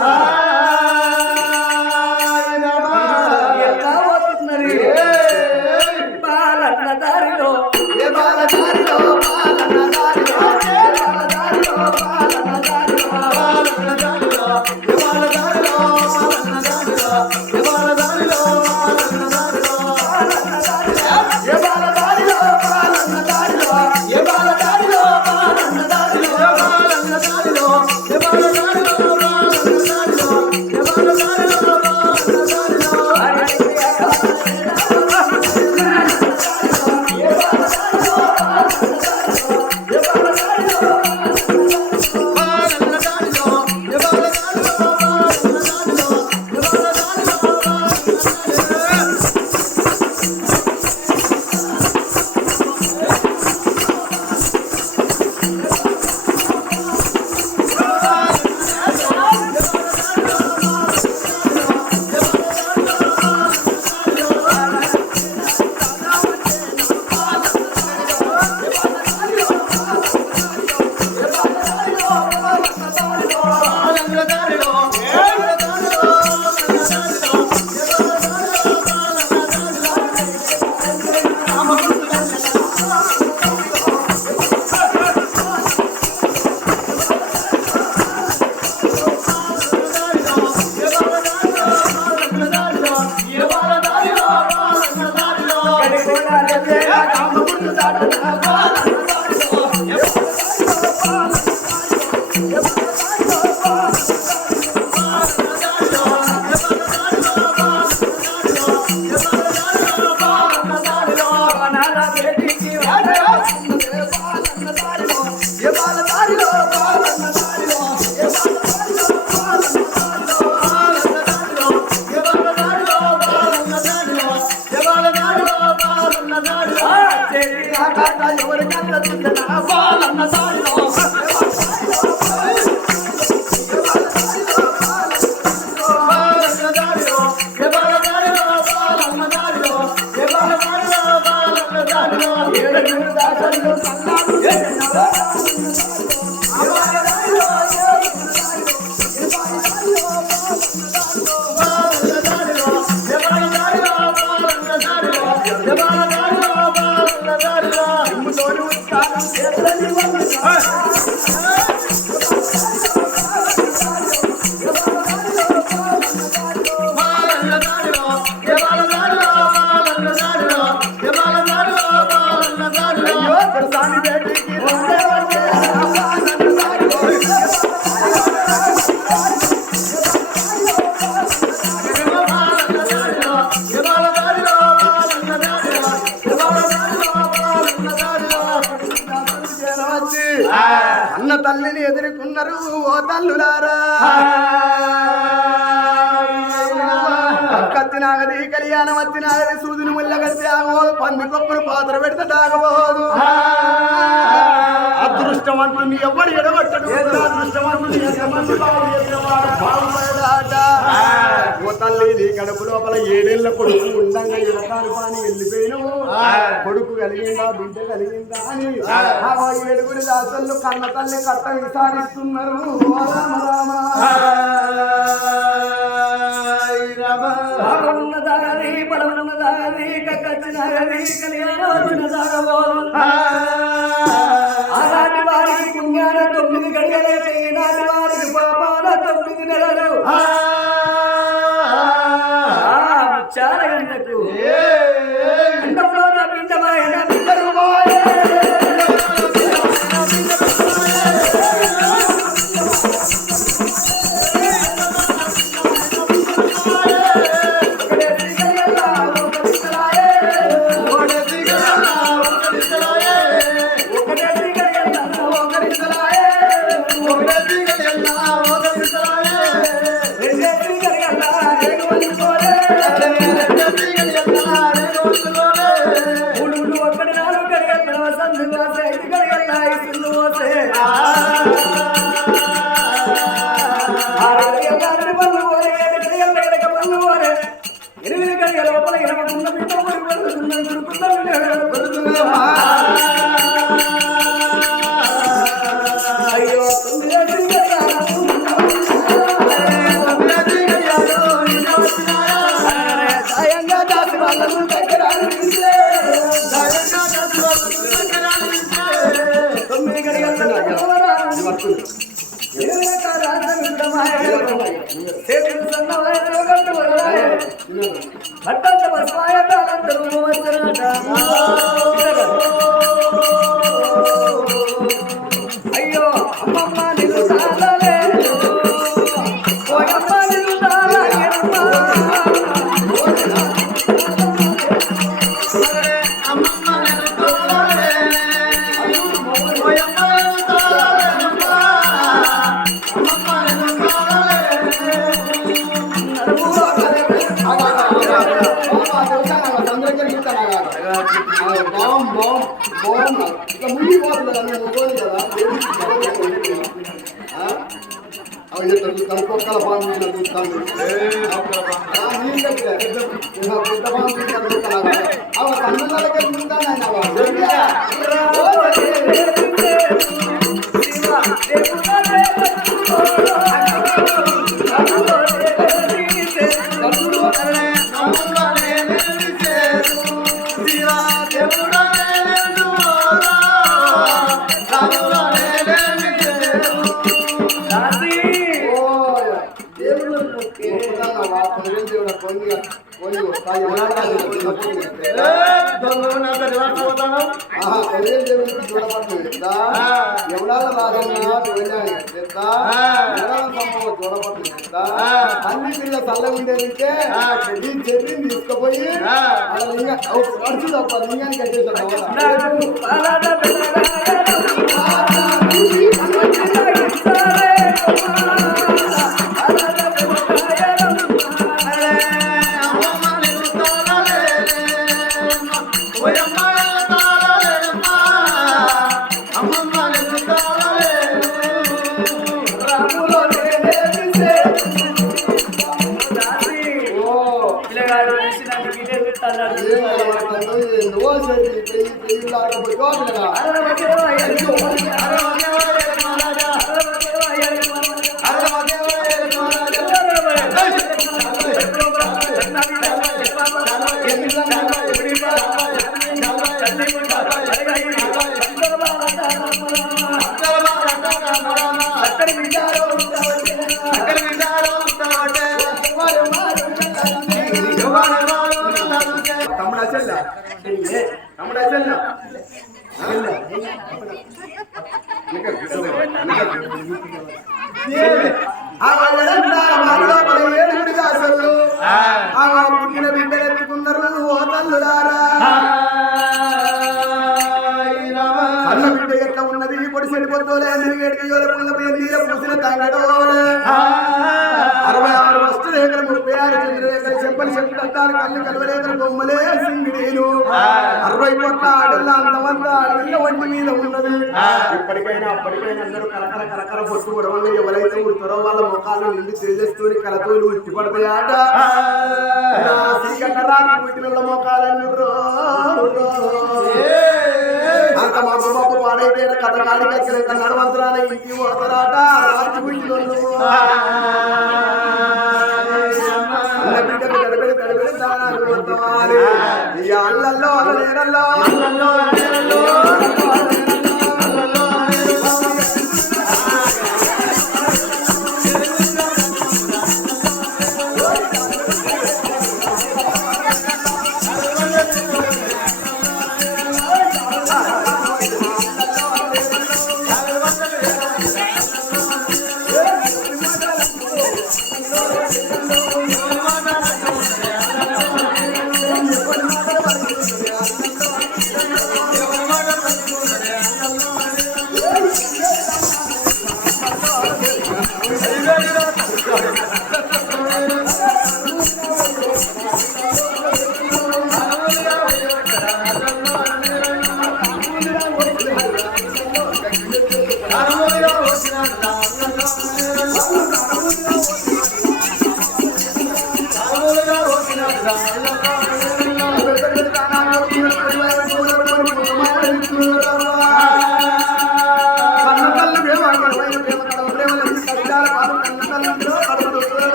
Hallelujah. ఎవరు చెప్పదు వాళ్ళన్న అన్న పంది కొప్పును పాత్ర పెడితే తాగబోదు. ఎడగొట్టడు ఎంతమంది బాగు చేసేవాడు. బాగుపడదాట. ఓ తల్లి నీ కడుపు లోపల ఏడేళ్ళ కొడుకు ఉండంగా ఎడతాను పాని వెళ్ళిపోయిను కొడుకు కలిగిందా బిడ్డ కలిగిందా అని ఆ. ఏడుగురి దాసళ్ళు కన్న తల్లి కట్ట విసారిస్తున్నారు. రామ రామ. దారి బలమున్న దారి కచ్చినగది వారికి పుణ్యాల తొమ్మిది గడియలే ఈనాటి వారికి పాపాల తొమ్మిది నెలలు. Ramadan, అన్ని పిల్ల తల్ల ఉండేదికే ఈ చెర్రీని తీసుకుపోయి అడుచు తప్ప లింగాన్ని కట్టేసాడు போய் போய் போய் போய் పుట్టిన బిడ్డలెత్తుకున్నారు ఓ తల్లులారా. అన్న బిడ్డ ఎట్లా ఉన్నది? పొడి చెడిపోతోలే నిరిగేటికి పూసిన తంగడోలే ముప్పై ఆరు చంద్రరేఖలు చెంపలు చెట్టాలు కళ్ళు కలవరేఖలు బొమ్మలే సింగిడీలు అరవై కొట్ల ఆడల అందమంతా అడవిల వంటి మీద ఉన్నది. ఇప్పటికైనా అప్పటికైనా అందరూ కరకర కరకర బొట్టు గొడవలు ఎవరైతే ఉడతారో వాళ్ళ ముఖాలు నిండి తేజస్తూని కలతోలు ఉట్టి పడతాయాట నా శ్రీకంఠ రాత్రి పుట్టిన మొఖాలన్నీ రో, రో. అంత మా బాబు పాడైతే కథ కాడికి ఎక్కడ నడవంతరాల ఇంటి పోతారాట. రాత్రి పుట్టినోళ్ళు వద్దవాలి. ఈ అల్లల్లో అల్లల్లో అల్ల నేరల్లో, అల్లల్లో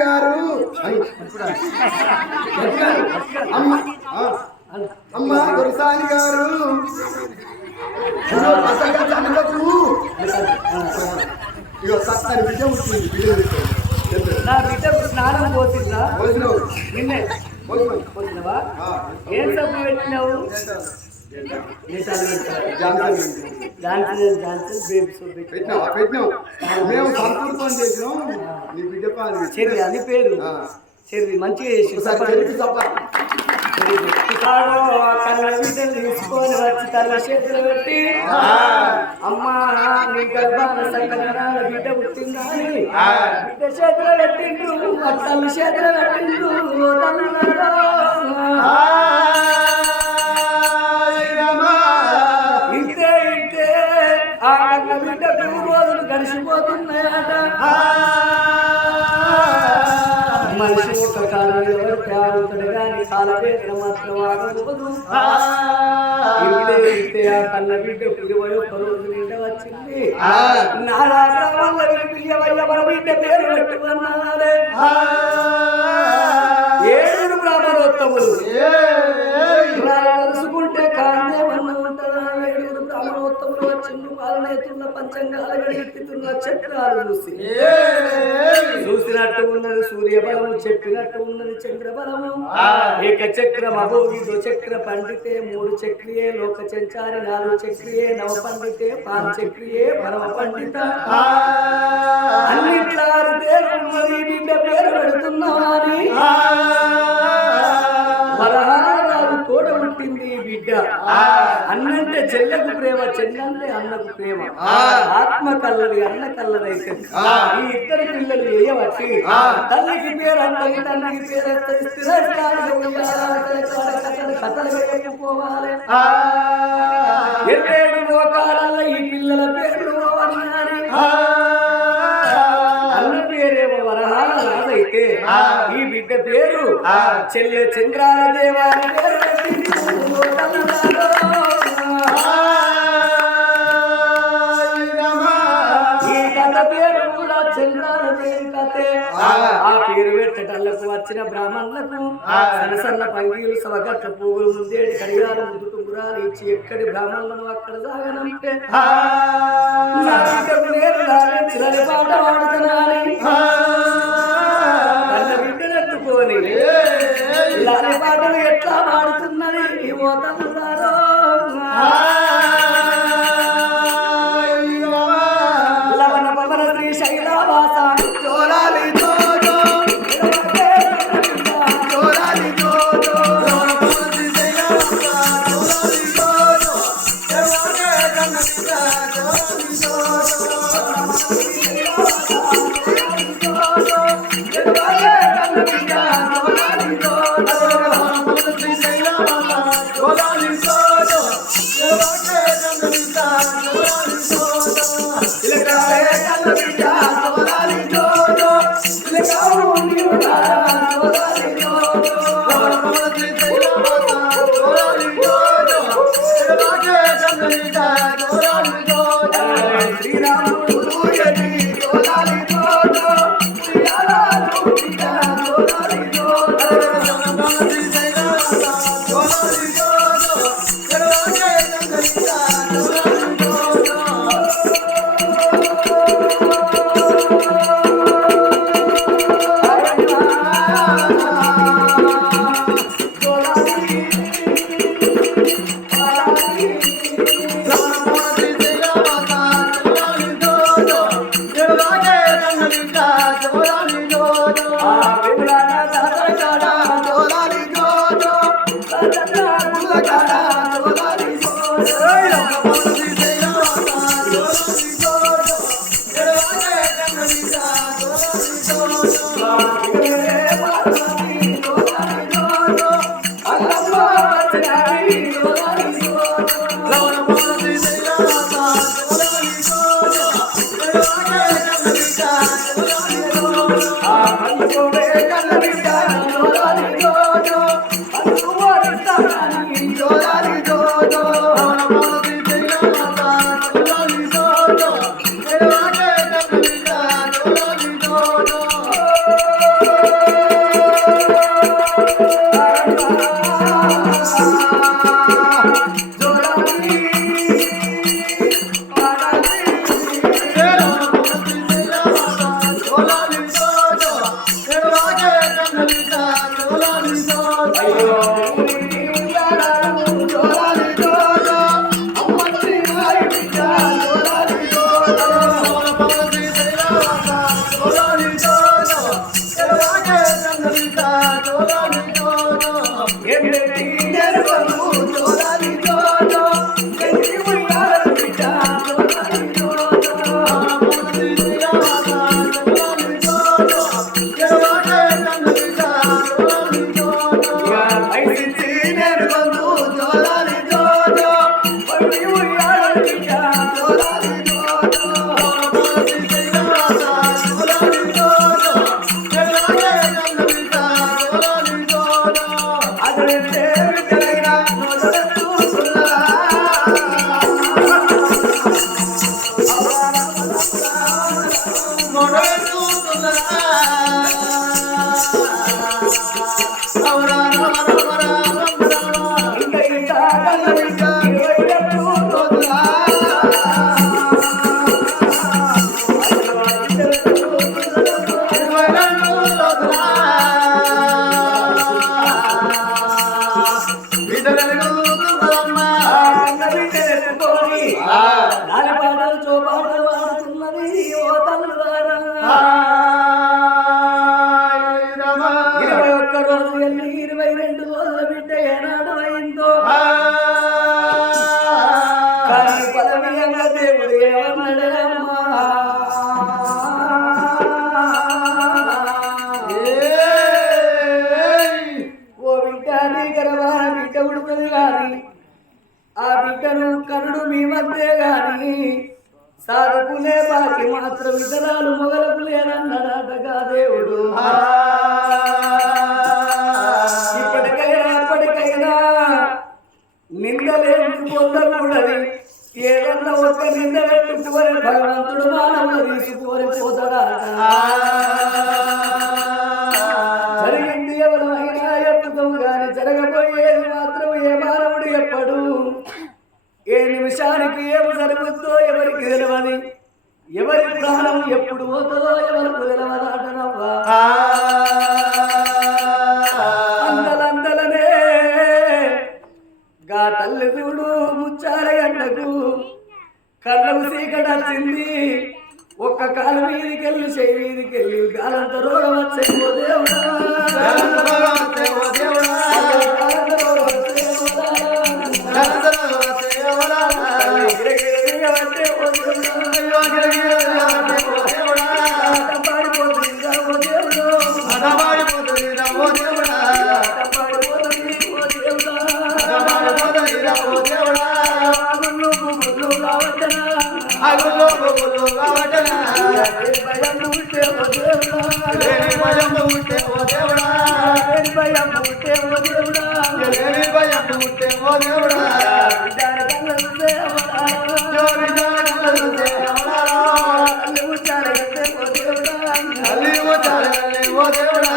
గారు. అమ్మ అమ్మా దుర్సాని గారు. చంద్రకు. బిడ్డ ఉంటుంది బిడ్డ. నా బిడ్డకు స్నానం పోతుందా. నిన్నే. ఏం సబ్బు పెట్టినావు? మేము చేసినాం. నీ బిడ్డ పాలు అని పేరు? ఆ. చెర్రి మంచిగా చేసి తీసుకొని వచ్చి తన చేతులు పెట్టి అమ్మా నీ గర్భాన సకలనాల బిడ్డ పుట్టిందా అని బిడ్డ చేతులు పెట్టిండ్రు తల్లి చేతులు పెట్టిండ్రు రోజులు గడిచిపోతున్నాయట మనిషి ఒక కాలం ఎవరు కానీ మాత్రం ఆ. కన్న బిడ్డ ఇరవై ఒక్క రోజు నిండా వచ్చింది. నారా గ్రామాల్లో పిల్లవయ్య మన బిడ్డ పేరు పెట్టుకున్నారే. ఏడుగురు బ్రాహ్మణోత్తములు చక్రాలు చూసి. చూసినట్టు ఉన్నది సూర్య బలము చెప్పినట్టు ఉన్నది చంద్ర బలము ఏక చక్రం అభోగిదో చక్ర పండితే మూడు చక్రియే లోక సంచారి నాలుగు చక్రియే నవ పండితే పాల చక్రియే పరమ పండిత చెల్లెకు ప్రేమ చెల్లంటే అన్నకు ప్రేమ. ఆత్మ కల్లది అన్న కల్లదైతే ఈ ఇద్దరు పిల్లలు వేయబట్టి తల్లికి పేరు అన్నకి తండ్రికి పేరు. కథలు వేయకపోవాలి ఎన్నేడు లోకాలలో ఈ పిల్లల పేర్లు అన్నారు అన్న పేరేమో వరహాల ఈ బిడ్డ పేరు చెల్లె చంద్రాల దేవాల పేరు ఆ పేరు పెట్టటల్లకు వచ్చిన బ్రాహ్మణులకు సన్న సన్న పంగీలు సవగట్ల పువ్వులు ముందేటి కడిగాలు ముందు కుంగురాలు ఇచ్చి ఎక్కడి బ్రాహ్మణులను అక్కడ సాగనంటే పాట బిడ్డనెత్తుకొని లాలి పాటలు ఎట్లా పాడుతున్నది? ఈ మోతలున్నారో ఎవరి ప్రాణం ఎప్పుడు పోతుందో ఎవరికి తెలియదాటనవ్వా అందలందలనే గా తల్లి చూడు ముచ్చాల గంటకు కళ్ళకు చీకటచ్చింది ఒక్క కాలు చెయ్యి కాలంత రోగం వచ్చే ఓ దేవుడా. కాలంత రోగం వచ్చే ఓ దేవుడా. తల్లి గిరగిరగిర భయం ఉంటే ఓ దేవుడా. లేని భయం ఉంటే ఓ దేవుడా.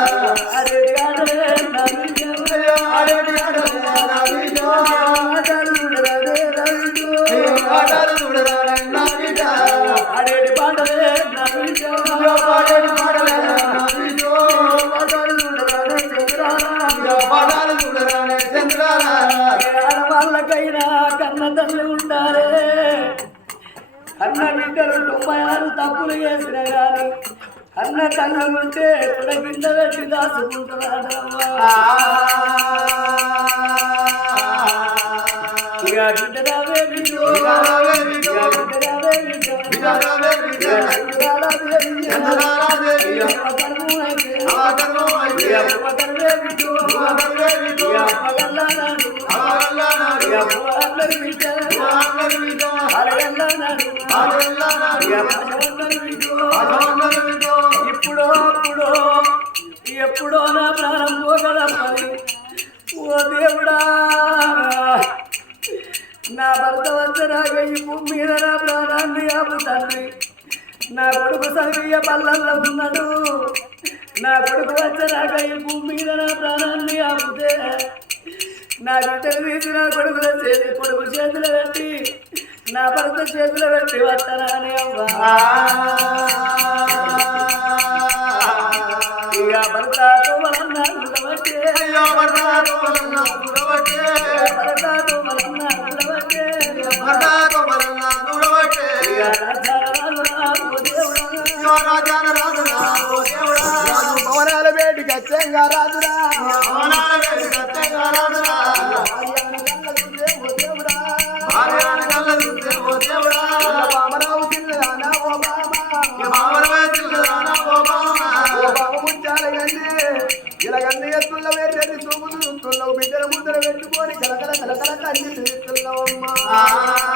కన్న తల్లి ఉండాలి అన్న బిడ్డలు తొంభై ఆరు తప్పులు చేసిన కానీ అన్న తల్లి ఉంటే ఎప్పుడ కింద పెట్టి దాచుకుంటున్నాడమ్మా ఇక ఇప్పుడో అప్పుడో ఎప్పుడో నా ప్రాణం పోగలమ్మని ఓ దేవుడా నా భర్త వంచరాగా ఈ భూమి మీద నా ప్రాణాన్ని ఆపు తండ్రి. నా కొడుకు సరియ పల్లల్లో ఉన్నాడు. నా కొడుకు వచ్చరాక ఈ భూమి మీద నా ప్రాణాన్ని ఆపుతే నా బిడ్డలు తీసి నా కొడుకుల చేతి కొడుకు చేతులు పెట్టి నా భర్త చేతులు పెట్టి వస్తానని అవ్వా. రాజు దేవుడా. రాజు భవనాల వేడికి అచ్చంగా రాజురా. కలకల కన్ని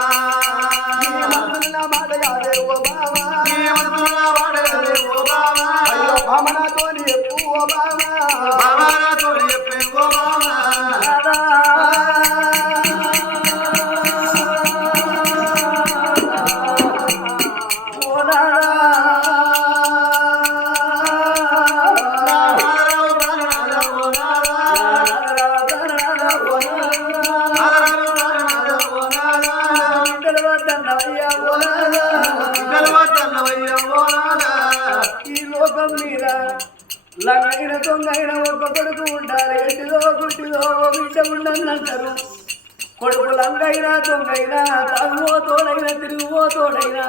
లంగైన తొంగైన ఒక్క కొడుకు ఉండాలి. ఎట్టిదో గుట్టిదో బిడ్డ ఉండనంటారు కొడుకు లంగైనా తొంగైనా తాగువో తోడైనా తిరుగువో తోడైనా.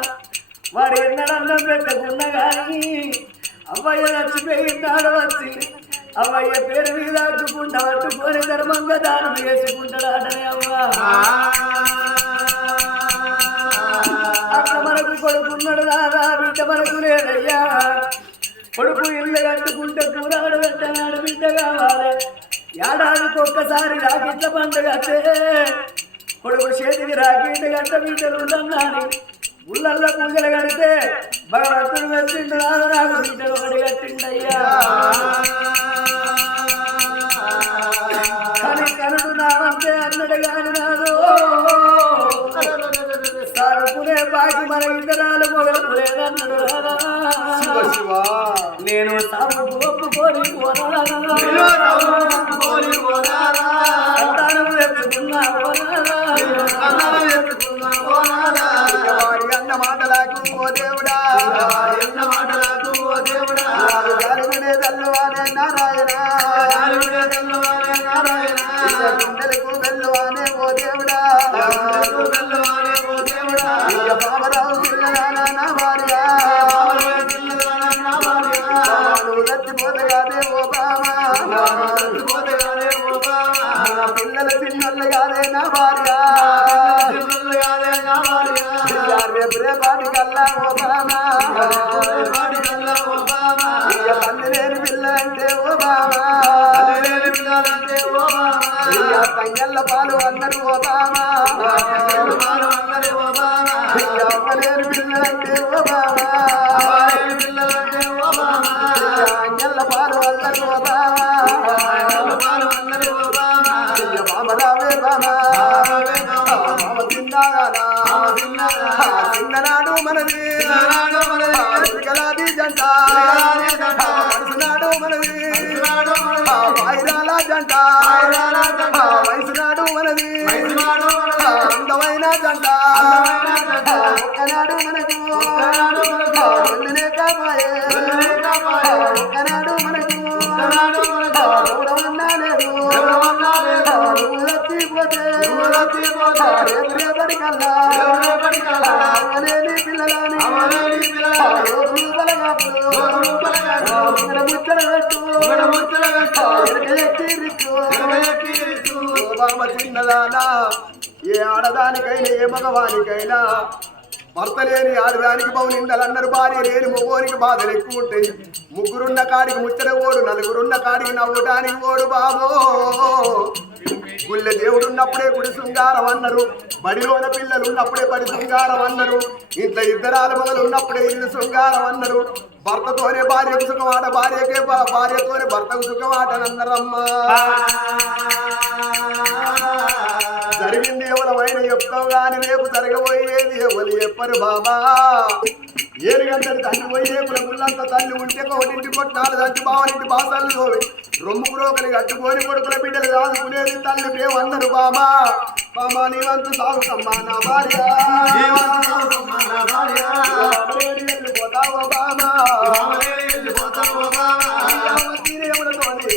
వాడు ఎన్నడన్నం పెట్టకున్నా కానీ అవ్వయ్య చచ్చిపోయినాడు వచ్చి అవ్వయ్య పేరు మీద అడ్డుకుంటా అడ్డుకొని ధర్మంగా దానం చేసుకుంటాడనే అవ్వ. అక్కడ మనకు కొడుకున్నాడు రాదా బిడ్డ మనకు లేదయ్యా. కొడుకు ఇల్లు కట్టుకుంటే కూరాడు పెట్టనాడు బిడ్డ కావాలి ఏడాదికి ఒక్కసారి రాకిట్ల పండుగ కొడుకు చేతికి రాకిట్ల గంట బిడ్డలు ఉండన్నాని ఊళ్ళల్లో పూజలు కడితే భగవంతుడు కట్టిండు రాదు నాకు బిడ్డలు ఒకటి కట్టిండయ్యా. కానీ కనుడు నావంతే అన్నడు కాని నాదు. సారుకునే బాకి మన శివా నేను సాగుకు ఒప్పుకొని అంతానం తెచ్చుకున్నా వారి అన్న మాటలకు ఓ దేవుడా. వారు గాలివిడే తల్లువానే నారాయణ. గుండెలకు బెల్లువానే ఓ దేవుడా. Yeah. ఏ ఆడదానికైనా ఏ మగవానికైనా భర్త లేని ఆడదానికి బౌనిందలన్నారు భార్య లేని మొగోనికి బాధలు ఎక్కువ ఉంటాయి. ముగ్గురున్న కాడికి ముచ్చట ఓడు నలుగురున్న కాడికి నవ్వటానికి ఓడు బాబో. గుళ్ళె దేవుడు ఉన్నప్పుడే గుడి శృంగారం అన్నారు. బడిలోన పిల్లలు ఉన్నప్పుడే బడి శృంగారం అన్నారు. ఇంట్లో ఇద్దరాల మొదలు ఉన్నప్పుడే ఇల్లు శృంగారం అన్నారు. భర్తతోనే భార్యకు సుఖమాట భార్యకే భార్యతోనే భర్తకు సుఖమాటనన్నారమ్మా. ఎవలమైన చెప్తావు గాని రేపు జరగబోయేది ఎవరు చెప్పరు బాబా. ఏడు గంటలు తండ్రి పోయి ముళ్ళంత తల్లి ఉంటే ఒకటింటి కొట్టాలు దంచి బావనింటి బాసాలు తోవి రొమ్ము బ్రోకలి కట్టుకొని కొడుకుల బిడ్డలు రాదుకునేది తల్లి ప్రేమ అందరు బామా బామా నీవంతు సాగుతమ్మా నా భార్య. వెళ్ళిపోతావో బామా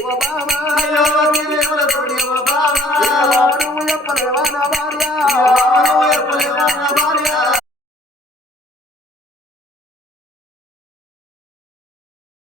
ఓ బామా భార్య భార్య